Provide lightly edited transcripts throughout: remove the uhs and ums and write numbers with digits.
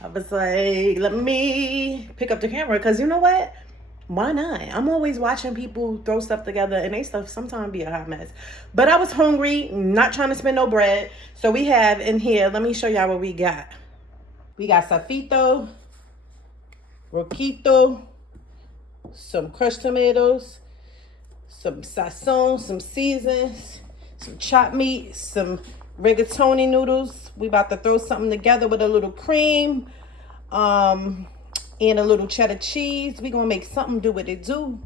I was like, let me pick up the camera because you know what? Why not? I'm always watching people throw stuff together and they stuff sometimes be a hot mess. But I was hungry, not trying to spend no bread. So we have in here, let me show y'all what we got. We got sofrito, roquito, some crushed tomatoes, some sazon, some seasons, some chopped meat, some rigatoni noodles. We about to throw something together with a little cream, and a little cheddar cheese. We gonna make something do what it do.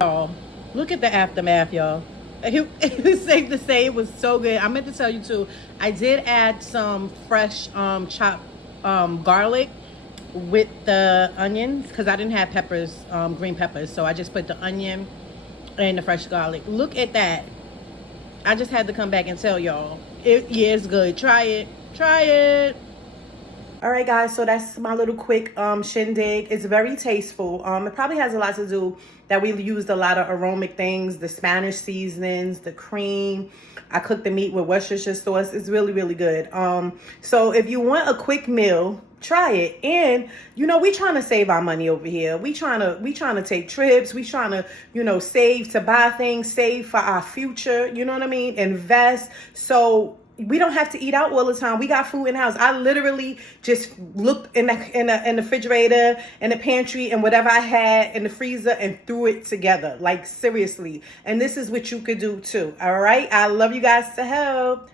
Oh, look at the aftermath, y'all. It's safe to say it was so good. I meant to tell you too. I did add some fresh chopped garlic with the onions because I didn't have peppers, green peppers. So I just put the onion and the fresh garlic. Look at that. I just had to come back and tell y'all. Yeah, it's good. Try it. Try it. All right, guys, so that's my little quick shindig. It's very tasteful. It probably has a lot to do that we used a lot of aromatic things, the Spanish seasonings, the cream. I cooked the meat with Worcestershire sauce. It's really, really good. So if you want a quick meal, try it. And you know, we trying to save our money over here. We trying to take trips. We trying to, you know, save to buy things, save for our future. You know what I mean? Invest. So we don't have to eat out all the time. We got food in the house. I literally just looked in the refrigerator, in the pantry, and whatever I had in the freezer and threw it together. Like, seriously. And this is what you could do too. All right. I love you guys to help.